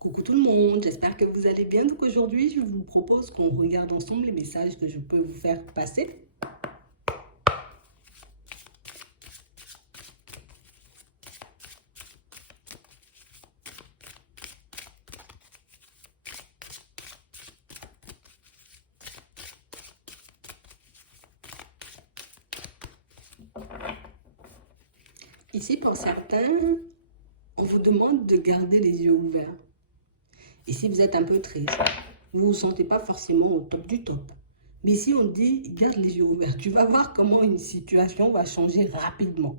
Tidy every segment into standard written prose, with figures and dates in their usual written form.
Coucou tout le monde, j'espère que vous allez bien. Donc aujourd'hui, je vous propose qu'on regarde ensemble les messages que je peux vous faire passer. Ici, pour certains, on vous demande de garder les yeux ouverts. Et si vous êtes un peu triste, vous ne vous sentez pas forcément au top du top. Mais ici, on dit, garde les yeux ouverts. Tu vas voir comment une situation va changer rapidement.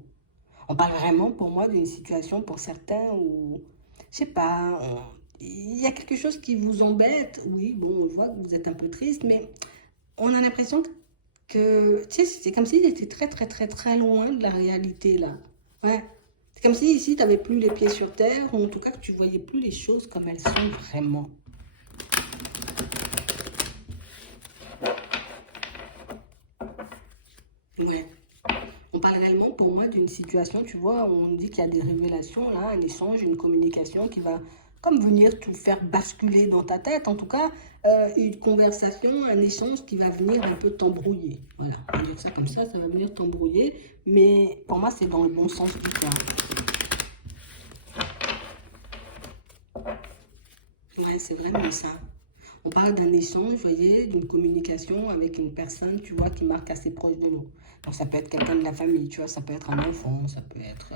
On parle vraiment pour moi d'une situation pour certains où, je sais pas, il y a quelque chose qui vous embête. Oui, bon, je vois que vous êtes un peu triste, mais on a l'impression que, tu sais, c'est comme s'il était très, très, très, très loin de la réalité, là. Ouais. C'est comme si ici, tu n'avais plus les pieds sur terre, ou en tout cas que tu voyais plus les choses comme elles sont vraiment. Ouais. On parle réellement pour moi d'une situation, tu vois, où on dit qu'il y a des révélations, là, un échange, une communication qui va comme venir tout faire basculer dans ta tête. En tout cas, une conversation, un échange qui va venir un peu t'embrouiller. Voilà, on va dire ça comme ça va venir t'embrouiller. Mais pour moi, c'est dans le bon sens du terme. Ouais, c'est vraiment ça. On parle d'un échange, vous voyez, d'une communication avec une personne, tu vois, qui marque assez proche de nous. Donc ça peut être quelqu'un de la famille, tu vois, ça peut être un enfant, ça peut être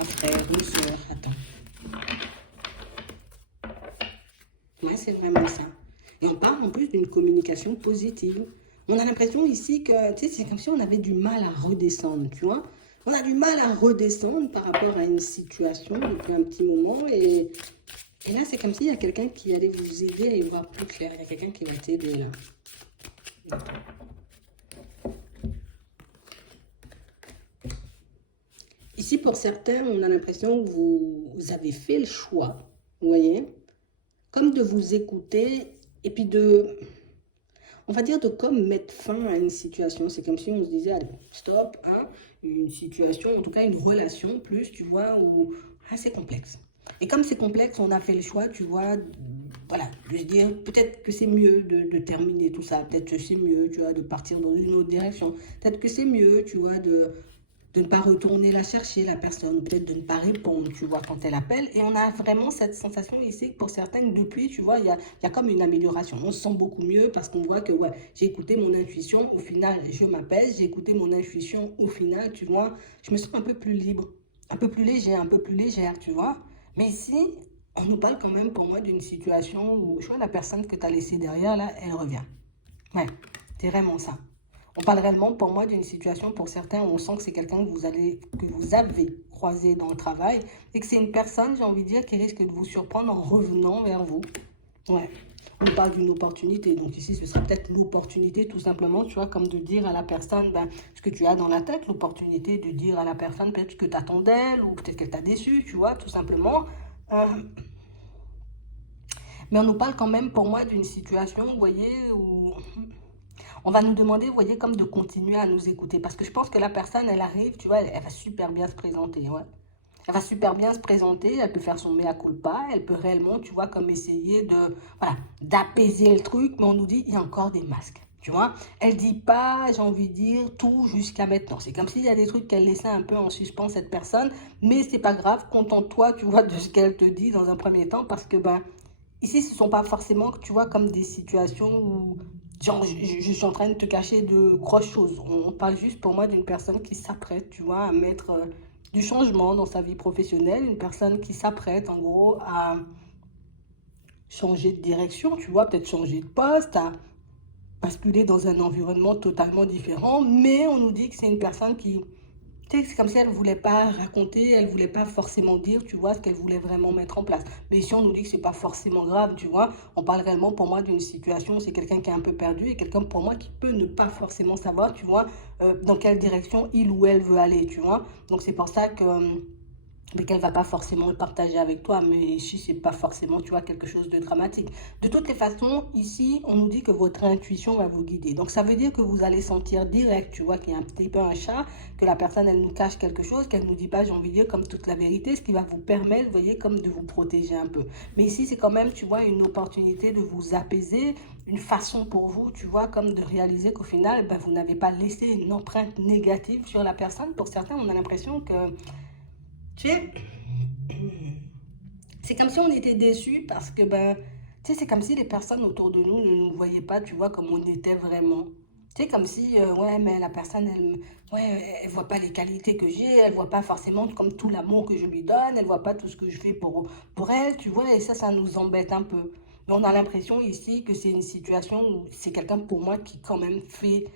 un frère, une soeur, attends. Ouais, c'est vraiment ça. Et on parle en plus d'une communication positive. On a l'impression ici que, tu sais, c'est comme si on avait du mal à redescendre, tu vois. On a du mal à redescendre par rapport à une situation depuis un petit moment. Et là, c'est comme s'il y a quelqu'un qui allait vous aider à y voir plus clair. Il y a quelqu'un qui va t'aider là. Ici, pour certains, on a l'impression que vous avez fait le choix, vous voyez, comme de vous écouter et puis de, on va dire de comme mettre fin à une situation. C'est comme si on se disait, allez, stop, hein, une situation, en tout cas une relation plus, tu vois, où c'est complexe. Et comme c'est complexe, on a fait le choix, tu vois, voilà, de se dire peut-être que c'est mieux de terminer tout ça, peut-être que c'est mieux, tu vois, de partir dans une autre direction, peut-être que c'est mieux, tu vois, de ne pas retourner la chercher, la personne, peut-être de ne pas répondre, tu vois, quand elle appelle. Et on a vraiment cette sensation ici que pour certaines, depuis, tu vois, il y a comme une amélioration. On se sent beaucoup mieux parce qu'on voit que, ouais, j'ai écouté mon intuition, au final, je m'apaise, j'ai écouté mon intuition, au final, tu vois, je me sens un peu plus libre, un peu plus léger, un peu plus légère, tu vois. Mais ici, on nous parle quand même pour moi d'une situation où, je vois, la personne que tu as laissée derrière, là, elle revient. Ouais, c'est vraiment ça. On parle réellement pour moi d'une situation, pour certains, où on sent que c'est quelqu'un que vous avez croisé dans le travail et que c'est une personne, j'ai envie de dire, qui risque de vous surprendre en revenant vers vous. Ouais. On parle d'une opportunité. Donc ici, ce serait peut-être l'opportunité, tout simplement, tu vois, comme de dire à la personne ben, ce que tu as dans la tête, l'opportunité de dire à la personne peut-être ce que tu attends d'elle ou peut-être qu'elle t'a déçu, tu vois, tout simplement. Euh, mais on nous parle quand même, pour moi, d'une situation, vous voyez, où on va nous demander, vous voyez, comme de continuer à nous écouter. Parce que je pense que la personne, elle arrive, tu vois, elle va super bien se présenter. Ouais. Elle va super bien se présenter, elle peut faire son mea culpa, elle peut réellement, tu vois, comme essayer de, voilà, d'apaiser le truc, mais on nous dit, il y a encore des masques. Tu vois, elle dit pas, j'ai envie de dire, tout jusqu'à maintenant. C'est comme s'il y a des trucs qu'elle laissait un peu en suspens, cette personne, mais c'est pas grave, contente-toi, tu vois, de ce qu'elle te dit dans un premier temps, parce que, ben, ici, ce ne sont pas forcément, tu vois, comme des situations où, genre, je suis en train de te cacher de grosses choses. On parle juste pour moi d'une personne qui s'apprête, tu vois, à mettre du changement dans sa vie professionnelle, une personne qui s'apprête, en gros, à changer de direction, tu vois, peut-être changer de poste, à basculer dans un environnement totalement différent, mais on nous dit que c'est une personne qui, tu sais, c'est comme si elle ne voulait pas raconter, elle ne voulait pas forcément dire, tu vois, ce qu'elle voulait vraiment mettre en place. Mais ici, on nous dit que c'est pas forcément grave, tu vois. On parle réellement pour moi d'une situation où c'est quelqu'un qui est un peu perdu et quelqu'un pour moi qui peut ne pas forcément savoir, tu vois, dans quelle direction il ou elle veut aller, tu vois. Donc c'est pour ça que mais qu'elle va pas forcément le partager avec toi, mais ici, c'est pas forcément, tu vois, quelque chose de dramatique. De toutes les façons, ici, on nous dit que votre intuition va vous guider. Donc, ça veut dire que vous allez sentir direct, tu vois, qu'il y a un petit peu un chat, que la personne, elle nous cache quelque chose, qu'elle nous dit pas, j'ai envie de dire, comme toute la vérité, ce qui va vous permettre, vous voyez, comme de vous protéger un peu. Mais ici, c'est quand même, tu vois, une opportunité de vous apaiser, une façon pour vous, tu vois, comme de réaliser qu'au final, ben, vous n'avez pas laissé une empreinte négative sur la personne. Pour certains, on a l'impression que, tu sais, c'est comme si on était déçus parce que, ben, tu sais, c'est comme si les personnes autour de nous ne nous voyaient pas, tu vois, comme on était vraiment. Tu sais, comme si, ouais, mais la personne, elle voit pas les qualités que j'ai, elle voit pas forcément comme tout l'amour que je lui donne, elle voit pas tout ce que je fais pour elle, tu vois, et ça nous embête un peu. Mais on a l'impression ici que c'est une situation où c'est quelqu'un pour moi qui quand même fait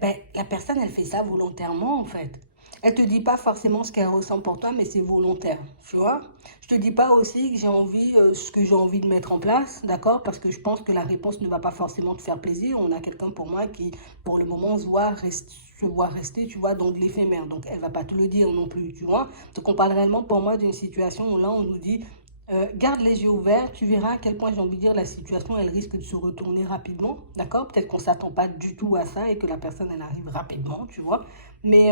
ben, la personne, elle fait ça volontairement, en fait. Elle te dit pas forcément ce qu'elle ressent pour toi, mais c'est volontaire, tu vois. Je te dis pas aussi que j'ai envie, ce que j'ai envie de mettre en place, d'accord? Parce que je pense que la réponse ne va pas forcément te faire plaisir. On a quelqu'un pour moi qui, pour le moment, se voit rester, tu vois, dans de l'éphémère. Donc, elle va pas te le dire non plus, tu vois. Donc, on parle réellement pour moi d'une situation où là, on nous dit, garde les yeux ouverts, tu verras à quel point j'ai envie de dire la situation, elle risque de se retourner rapidement, d'accord? Peut-être qu'on ne s'attend pas du tout à ça et que la personne, elle arrive rapidement, tu vois. Mais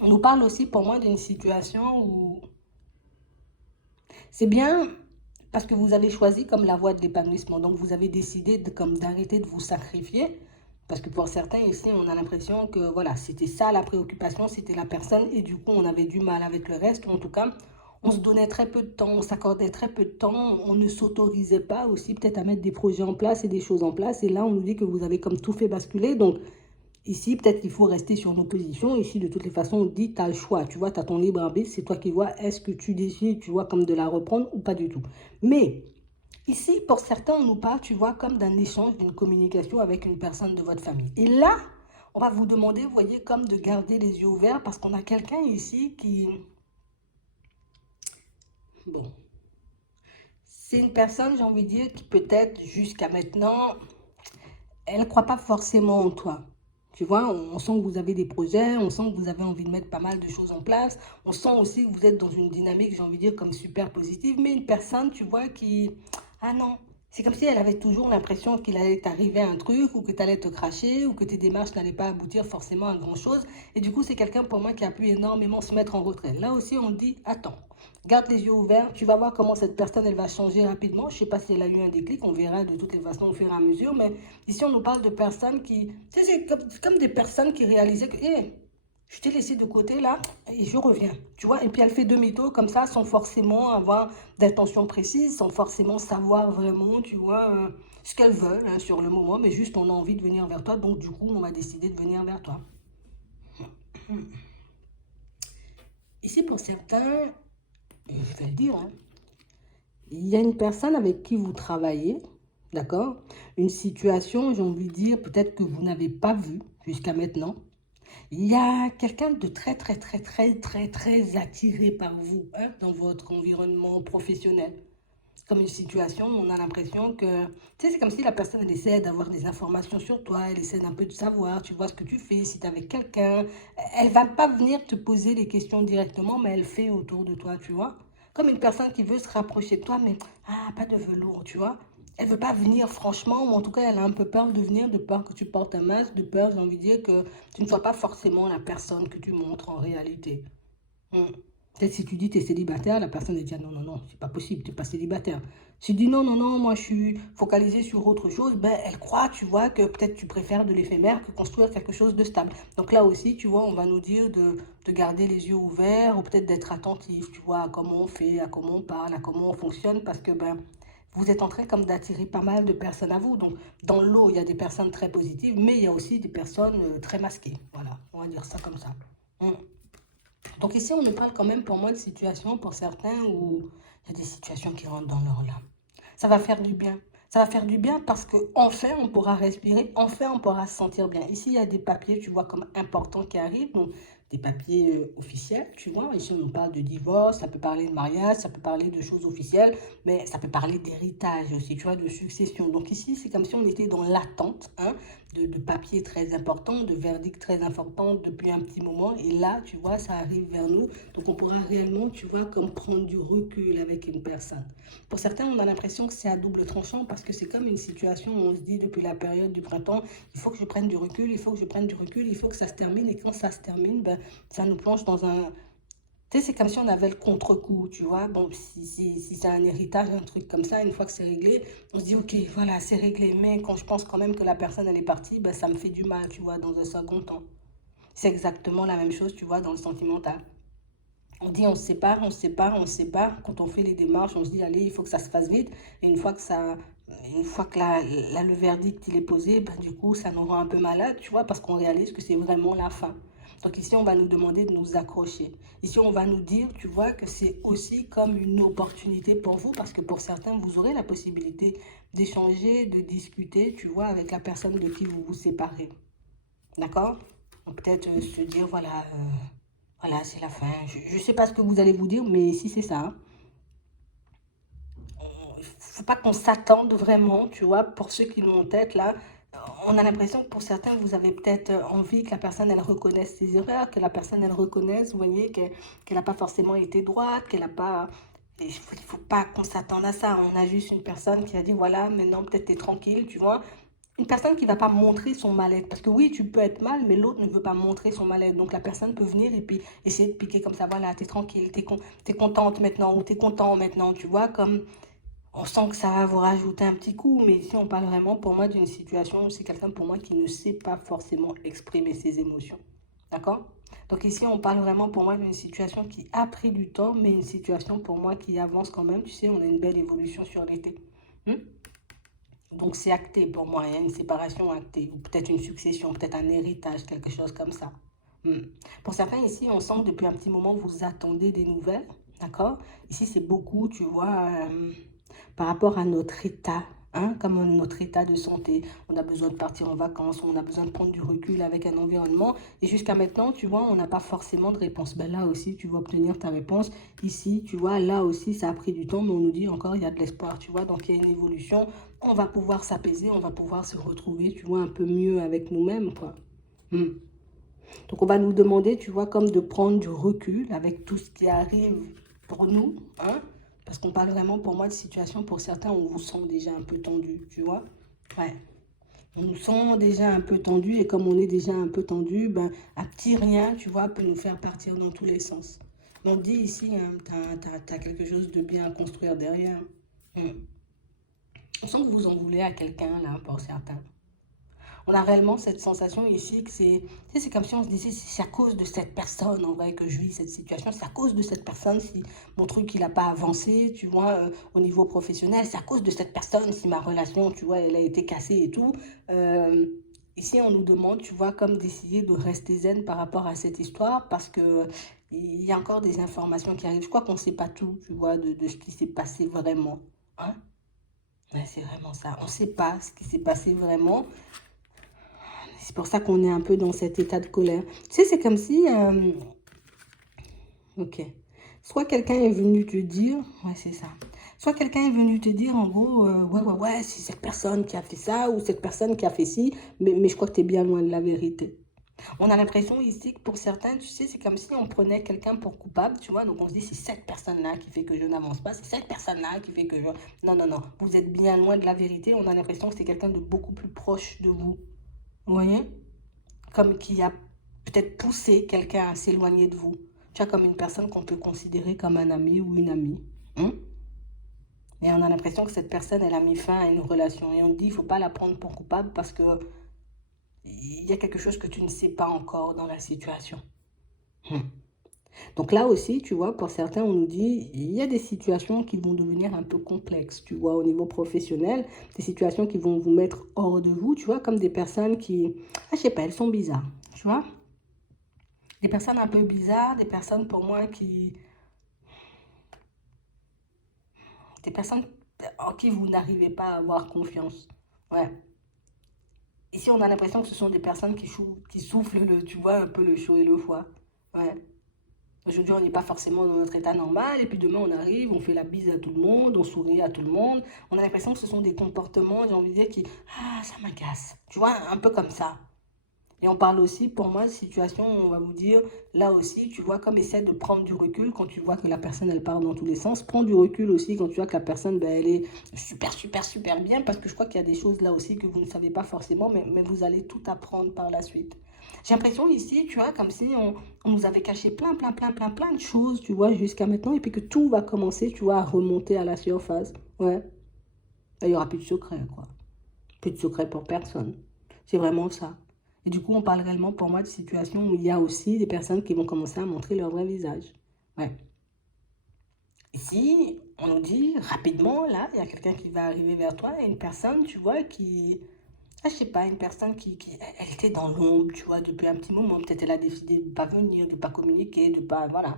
on nous parle aussi pour moi d'une situation où c'est bien parce que vous avez choisi comme la voie de l'épanouissement. Donc vous avez décidé comme d'arrêter de vous sacrifier. Parce que pour certains ici, on a l'impression que voilà, c'était ça la préoccupation, c'était la personne et du coup on avait du mal avec le reste. En tout cas, on se donnait très peu de temps, on s'accordait très peu de temps, on ne s'autorisait pas aussi peut-être à mettre des projets en place et des choses en place. Et là, on nous dit que vous avez comme tout fait basculer. Donc ici, peut-être qu'il faut rester sur nos positions. Ici, de toutes les façons, on dit, tu as le choix. Tu vois, tu as ton libre arbitre. C'est toi qui vois, est-ce que tu décides, tu vois, comme de la reprendre ou pas du tout. Mais ici, pour certains, on nous parle, tu vois, comme d'un échange, d'une communication avec une personne de votre famille. Et là, on va vous demander, vous voyez, comme de garder les yeux ouverts parce qu'on a quelqu'un ici qui... Bon, c'est une personne, j'ai envie de dire, qui peut-être jusqu'à maintenant elle ne croit pas forcément en toi. Tu vois, on sent que vous avez des projets, on sent que vous avez envie de mettre pas mal de choses en place. On sent aussi que vous êtes dans une dynamique, j'ai envie de dire, comme super positive. Mais une personne, tu vois, qui... Ah non, c'est comme si elle avait toujours l'impression qu'il allait t'arriver un truc ou que tu allais te cracher ou que tes démarches n'allaient pas aboutir forcément à grand-chose. Et du coup, c'est quelqu'un pour moi qui a pu énormément se mettre en retrait. Là aussi, on dit, attends, garde les yeux ouverts, tu vas voir comment cette personne, elle va changer rapidement. Je ne sais pas si elle a eu un déclic, on verra de toutes les façons au fur et à mesure. Mais ici, on nous parle de personnes qui... Tu sais, c'est comme des personnes qui réalisaient que, hé, je t'ai laissé de côté là et je reviens. Tu vois, et puis elle fait demi-tour comme ça sans forcément avoir d'intention précise, sans forcément savoir vraiment, tu vois, ce qu'elles veulent hein, sur le moment, mais juste on a envie de venir vers toi, donc du coup, on va décider de venir vers toi. Ici, pour certains, je vais le dire, hein, il y a une personne avec qui vous travaillez, d'accord? Une situation, j'ai envie de dire, peut-être que vous n'avez pas vue jusqu'à maintenant. Il y a quelqu'un de très, très, très, très, très, très attiré par vous hein, dans votre environnement professionnel. Comme une situation où on a l'impression que, tu sais, c'est comme si la personne elle essaie d'avoir des informations sur toi, elle essaie un peu de savoir, tu vois ce que tu fais, si tu es avec quelqu'un. Elle va pas venir te poser les questions directement, mais elle fait autour de toi, tu vois. Comme une personne qui veut se rapprocher de toi, mais pas de velours, tu vois. Elle veut pas venir franchement, ou en tout cas, elle a un peu peur de venir, de peur que tu portes un masque, de peur, j'ai envie de dire, que tu ne sois pas forcément la personne que tu montres en réalité. Hmm. Peut-être si tu dis que tu es célibataire, la personne elle dit ah non, non, non, c'est pas possible, tu n'es pas célibataire. Si tu dis non, non, non, moi je suis focalisée sur autre chose, ben elle croit, tu vois, que peut-être tu préfères de l'éphémère que construire quelque chose de stable. Donc là aussi, tu vois, on va nous dire de garder les yeux ouverts ou peut-être d'être attentif, tu vois, à comment on fait, à comment on parle, à comment on fonctionne, parce que ben vous êtes en train comme d'attirer pas mal de personnes à vous. Donc dans l'eau, il y a des personnes très positives, mais il y a aussi des personnes très masquées. Voilà, on va dire ça comme ça. Mm. Donc ici, on nous parle quand même pour moi de situations, pour certains, où il y a des situations qui rentrent dans leur lame. Ça va faire du bien. Ça va faire du bien parce que enfin on pourra respirer, enfin on pourra se sentir bien. Ici, il y a des papiers, tu vois, comme importants qui arrivent, donc des papiers officiels, tu vois. Ici, on nous parle de divorce, ça peut parler de mariage, ça peut parler de choses officielles, mais ça peut parler d'héritage aussi, tu vois, de succession. Donc ici, c'est comme si on était dans l'attente hein, de papiers très importants, de verdicts très importants depuis un petit moment. Et là, tu vois, ça arrive vers nous. Donc, on pourra réellement, tu vois, comme prendre du recul avec une personne. Pour certains, on a l'impression que c'est à double tranchant parce que c'est comme une situation où on se dit depuis la période du printemps, il faut que je prenne du recul, il faut que je prenne du recul, il faut que ça se termine. Et quand ça se termine, ben, ça nous plonge dans un... Tu sais, c'est comme si on avait le contre-coup, tu vois. Bon, si c'est un héritage, un truc comme ça, une fois que c'est réglé, on se dit, ok, voilà, c'est réglé. Mais quand je pense quand même que la personne, elle est partie, ben, ça me fait du mal, tu vois, dans un second temps. C'est exactement la même chose, tu vois, dans le sentimental. On dit, on se sépare, on se sépare, on se sépare. Quand on fait les démarches, on se dit, allez, il faut que ça se fasse vite. Et une fois que le verdict il est posé, ben, du coup, ça nous rend un peu malade, tu vois, parce qu'on réalise que c'est vraiment la fin. Donc ici, on va nous demander de nous accrocher. Ici, on va nous dire, tu vois, que c'est aussi comme une opportunité pour vous, parce que pour certains, vous aurez la possibilité d'échanger, de discuter, tu vois, avec la personne de qui vous vous séparez. D'accord? Donc peut-être se dire, voilà, voilà, c'est la fin. Je ne sais pas ce que vous allez vous dire, mais si c'est ça, hein. Il ne faut pas qu'on s'attende vraiment, tu vois, pour ceux qui l'ont en tête, là. On a l'impression que pour certains, vous avez peut-être envie que la personne, elle reconnaisse ses erreurs, que la personne, elle reconnaisse, vous voyez, qu'elle n'a pas forcément été droite, qu'elle n'a pas... Il ne faut pas qu'on s'attende à ça. On a juste une personne qui a dit, voilà, maintenant, peut-être t'es tranquille, tu vois. Une personne qui ne va pas montrer son mal-être. Parce que oui, tu peux être mal, mais l'autre ne veut pas montrer son mal-être. Donc la personne peut venir et puis essayer de piquer comme ça. Voilà, t'es tranquille, t'es contente maintenant ou t'es content maintenant. Tu vois, comme on sent que ça va vous rajouter un petit coup. Mais ici, on parle vraiment pour moi d'une situation où c'est quelqu'un pour moi qui ne sait pas forcément exprimer ses émotions. D'accord? Donc ici, on parle vraiment pour moi d'une situation qui a pris du temps, mais une situation pour moi qui avance quand même. Tu sais, on a une belle évolution sur l'été. Donc c'est acté pour moi, il y a une séparation actée, ou peut-être une succession, peut-être un héritage, quelque chose comme ça. Hmm. Pour certains ici, on sent que depuis un petit moment, vous attendez des nouvelles, d'accord? Ici, c'est beaucoup, tu vois, par rapport à notre état, hein, comme notre état de santé. On a besoin de partir en vacances, on a besoin de prendre du recul avec un environnement. Et jusqu'à maintenant, tu vois, on n'a pas forcément de réponse. Ben là aussi, tu vas obtenir ta réponse. Ici, tu vois, là aussi, ça a pris du temps, mais on nous dit encore, il y a de l'espoir, tu vois. Donc, il y a une évolution. On va pouvoir s'apaiser, on va pouvoir se retrouver, tu vois, un peu mieux avec nous-mêmes, quoi. Hmm. Donc, on va nous demander, tu vois, comme de prendre du recul avec tout ce qui arrive pour nous, hein, parce qu'on parle vraiment, pour moi, de situation, pour certains, on vous sent déjà un peu tendu, tu vois. Ouais. On nous sent déjà un peu tendu et comme on est déjà un peu tendu, ben, un petit rien, tu vois, peut nous faire partir dans tous les sens. On dit ici, hein, t'as quelque chose de bien à construire derrière. Hmm. On sent que vous en voulez à quelqu'un, là, pour certains. On a réellement cette sensation ici que c'est comme si on se disait, c'est à cause de cette personne, en vrai, que je vis cette situation. C'est à cause de cette personne si mon truc, il n'a pas avancé, tu vois, au niveau professionnel. C'est à cause de cette personne si ma relation, tu vois, elle a été cassée et tout. Euh, Ici, on nous demande, tu vois, comme d'essayer de rester zen par rapport à cette histoire parce que il y a encore des informations qui arrivent. Je crois qu'on ne sait pas tout, tu vois, de ce qui s'est passé vraiment. Hein? Ouais, c'est vraiment ça. On ne sait pas ce qui s'est passé vraiment. C'est pour ça qu'on est un peu dans cet état de colère. Tu sais, c'est comme si... ok. Soit quelqu'un est venu te dire... Ouais, c'est ça. Soit quelqu'un est venu te dire, en gros, ouais, c'est cette personne qui a fait ça ou cette personne qui a fait ci, mais je crois que tu es bien loin de la vérité. On a l'impression ici que pour certains, tu sais, c'est comme si on prenait quelqu'un pour coupable, tu vois. Donc on se dit, c'est cette personne-là qui fait que je n'avance pas, c'est cette personne-là qui fait que je... Non, non, non. Vous êtes bien loin de la vérité. On a l'impression que c'est quelqu'un de beaucoup plus proche de vous. Vous voyez? Comme qui a peut-être poussé quelqu'un à s'éloigner de vous. Tu vois, comme une personne qu'on peut considérer comme un ami ou une amie. Hein? Et on a l'impression que cette personne, elle a mis fin à une relation. Et on dit, il ne faut pas la prendre pour coupable parce que il y a quelque chose que tu ne sais pas encore dans la situation. Donc là aussi, tu vois, pour certains, on nous dit, il y a des situations qui vont devenir un peu complexes, tu vois, au niveau professionnel, des situations qui vont vous mettre hors de vous, tu vois, comme des personnes qui, je sais pas, elles sont bizarres, tu vois. Des personnes un peu bizarres, des personnes pour moi qui... Des personnes en qui vous n'arrivez pas à avoir confiance. Ouais. Ici, on a l'impression que ce sont des personnes qui soufflent, le, tu vois, un peu le chaud et le froid. Ouais. Aujourd'hui, on n'est pas forcément dans notre état normal, et puis demain, on arrive, on fait la bise à tout le monde, on sourit à tout le monde. On a l'impression que ce sont des comportements, j'ai envie de dire, qui, ah, ça m'agace. Tu vois, un peu comme ça. Et on parle aussi, pour moi, de situation où on va vous dire, là aussi, tu vois, comme essaie de prendre du recul quand tu vois que la personne, elle part dans tous les sens. Prends du recul aussi quand tu vois que la personne, ben, elle est super, super, super bien, parce que je crois qu'il y a des choses là aussi que vous ne savez pas forcément, mais vous allez tout apprendre par la suite. J'ai l'impression ici, tu vois, comme si on nous avait caché plein, plein, plein, plein, plein de choses, tu vois, jusqu'à maintenant, et puis que tout va commencer, tu vois, à remonter à la surface. Ouais, il n'y aura plus de secret, quoi. Plus de secret pour personne. C'est vraiment ça. Et du coup, on parle réellement pour moi de situations où il y a aussi des personnes qui vont commencer à montrer leur vrai visage. Ouais. Ici, on nous dit rapidement, là, il y a quelqu'un qui va arriver vers toi, et une personne, tu vois, qui, ah, je sais pas, une personne elle était dans l'ombre, tu vois, depuis un petit moment. Peut-être elle a décidé de ne pas venir, de ne pas communiquer, de pas, voilà.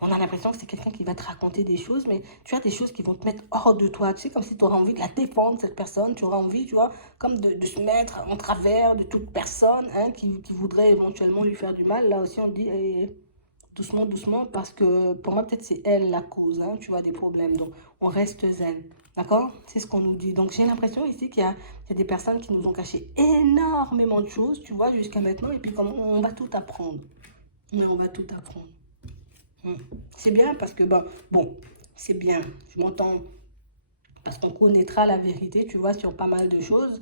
On a l'impression que c'est quelqu'un qui va te raconter des choses, mais tu as des choses qui vont te mettre hors de toi. Tu sais, comme si tu aurais envie de la défendre, cette personne. Tu aurais envie, tu vois, comme de se mettre en travers de toute personne hein, qui voudrait éventuellement lui faire du mal. Là aussi, on dit eh, doucement, doucement, parce que pour moi, peut-être c'est elle la cause, hein, tu vois, des problèmes. Donc, on reste zen. D'accord? C'est ce qu'on nous dit. Donc, j'ai l'impression ici qu'il y a des personnes qui nous ont caché énormément de choses, tu vois, jusqu'à maintenant. Et puis, comme on va tout apprendre. Mais on va tout apprendre. Mm. C'est bien parce que, bon, c'est bien, je m'entends, parce qu'on connaîtra la vérité, tu vois, sur pas mal de choses.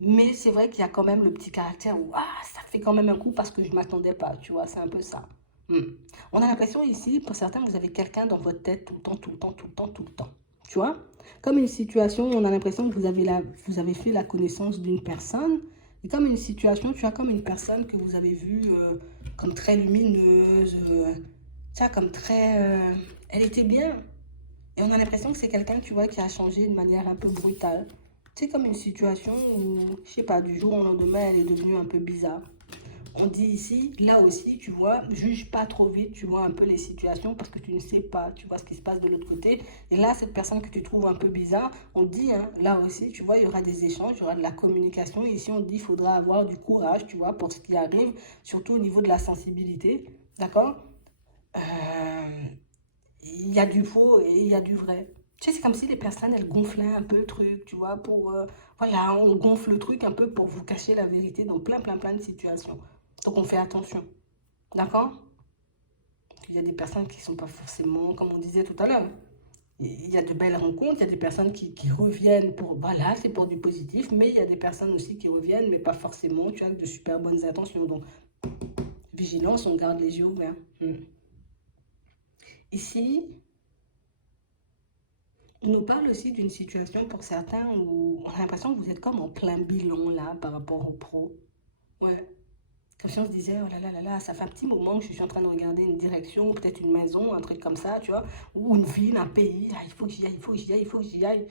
Mais c'est vrai qu'il y a quand même le petit caractère où, ah, ça fait quand même un coup parce que je ne m'attendais pas, tu vois, c'est un peu ça. Mm. On a l'impression ici, pour certains, vous avez quelqu'un dans votre tête tout le temps, tout le temps, tout le temps, tout le temps. Tu vois? Comme une situation où on a l'impression que vous avez fait la connaissance d'une personne. Et comme une situation, tu vois, comme une personne que vous avez vue comme très lumineuse, tu vois, comme très... elle était bien. Et on a l'impression que c'est quelqu'un, tu vois, qui a changé de manière un peu brutale. C'est comme une situation où, je sais pas, du jour au lendemain, elle est devenue un peu bizarre. On dit ici, là aussi, tu vois, juge pas trop vite, tu vois, un peu les situations parce que tu ne sais pas, tu vois ce qui se passe de l'autre côté. Et là, cette personne que tu trouves un peu bizarre, on dit, hein, là aussi, tu vois, il y aura des échanges, il y aura de la communication. Et ici, on dit, il faudra avoir du courage, tu vois, pour ce qui arrive, surtout au niveau de la sensibilité. D'accord? Euh, il y a du faux et il y a du vrai. Tu sais, c'est comme si les personnes, elles gonflaient un peu le truc, tu vois, pour... voilà, on gonfle le truc un peu pour vous cacher la vérité dans plein, plein, plein de situations. Donc, on fait attention. D'accord? Il y a des personnes qui ne sont pas forcément, comme on disait tout à l'heure. Il y a de belles rencontres, il y a des personnes qui reviennent pour... Voilà, c'est pour du positif, mais il y a des personnes aussi qui reviennent, mais pas forcément, tu vois, avec de super bonnes intentions. Donc, vigilance, on garde les yeux ouverts. Ici, on nous parle aussi d'une situation pour certains où on a l'impression que vous êtes comme en plein bilan là par rapport au pro. Ouais. Comme si on se disait, oh là là là là, ça fait un petit moment que je suis en train de regarder une direction, peut-être une maison, un truc comme ça, tu vois, ou une ville, un pays, ah, il faut que j'y aille, il faut que j'y aille, il faut que j'y aille.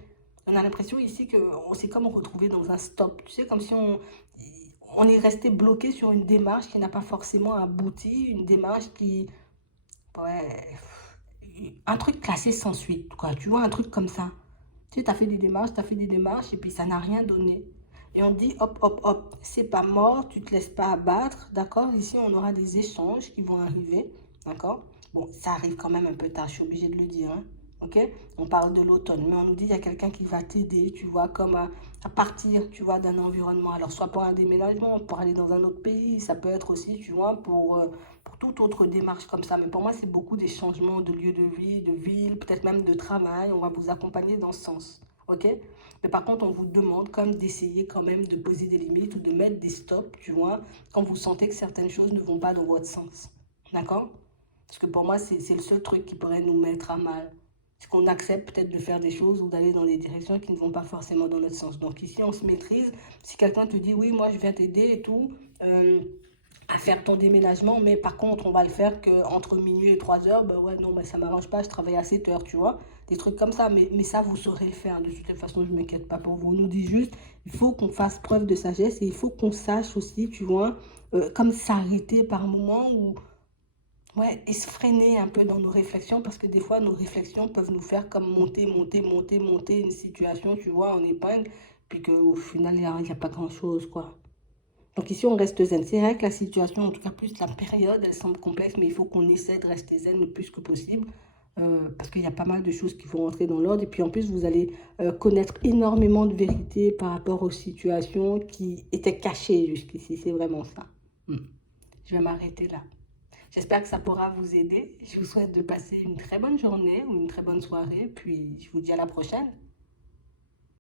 On a l'impression ici qu'on s'est comme retrouvé dans un stop, tu sais, comme si on est resté bloqué sur une démarche qui n'a pas forcément abouti, une démarche qui, ouais, un truc classé sans suite, quoi, tu vois, un truc comme ça. Tu sais, tu as fait des démarches et puis ça n'a rien donné. Et on dit hop, hop, hop, c'est pas mort, tu te laisses pas abattre, d'accord? Ici, on aura des échanges qui vont arriver, d'accord? Bon, ça arrive quand même un peu tard, je suis obligée de le dire, hein, ok? On parle de l'automne, mais on nous dit il y a quelqu'un qui va t'aider, tu vois, comme à partir, tu vois, d'un environnement. Alors, soit pour un déménagement, pour aller dans un autre pays, ça peut être aussi, tu vois, pour toute autre démarche comme ça. Mais pour moi, c'est beaucoup des changements de lieu de vie, de ville, peut-être même de travail. On va vous accompagner dans ce sens. Ok? Mais par contre, on vous demande comme d'essayer quand même de poser des limites ou de mettre des stops, tu vois, quand vous sentez que certaines choses ne vont pas dans votre sens. D'accord? Parce que pour moi, c'est le seul truc qui pourrait nous mettre à mal. C'est qu'on accepte peut-être de faire des choses ou d'aller dans des directions qui ne vont pas forcément dans notre sens. Donc ici, on se maîtrise. Si quelqu'un te dit, oui, moi, je viens t'aider et tout, à faire ton déménagement, mais par contre, on va le faire qu'entre minuit et 3 heures, bah ouais, non, bah, ça m'arrange pas, je travaille à 7 heures, tu vois, des trucs comme ça, mais ça, vous saurez le faire, de toute façon, je ne m'inquiète pas pour vous, on nous dit juste, il faut qu'on fasse preuve de sagesse et il faut qu'on sache aussi, tu vois, comme s'arrêter par moment ou, ouais, et se freiner un peu dans nos réflexions, parce que des fois, nos réflexions peuvent nous faire comme monter, monter, monter, monter une situation, tu vois, en épingle, puis qu'au final, il n'y a pas grand-chose, quoi. Donc ici, on reste zen. C'est vrai que la situation, en tout cas plus la période, elle semble complexe, mais il faut qu'on essaie de rester zen le plus que possible. Parce qu'il y a pas mal de choses qui vont rentrer dans l'ordre. Et puis en plus, vous allez connaître énormément de vérités par rapport aux situations qui étaient cachées jusqu'ici. C'est vraiment ça. Je vais m'arrêter là. J'espère que ça pourra vous aider. Je vous souhaite de passer une très bonne journée ou une très bonne soirée. Puis je vous dis à la prochaine.